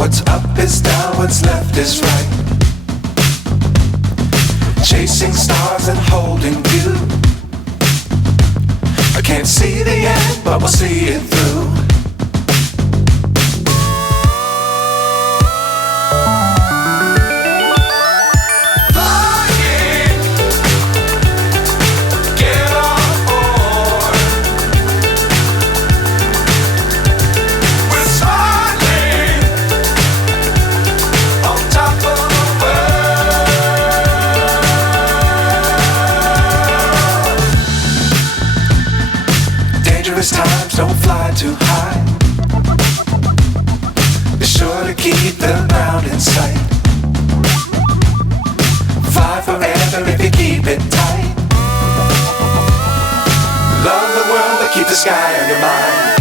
What's up is down, what's left is right. Chasing stars and holding you. I can't see the end, but we'll see it through. Dangerous times, don't fly too high. Be sure to keep the ground in sight. Fly forever if you keep it tight. Love the world, but keep the sky on your mind.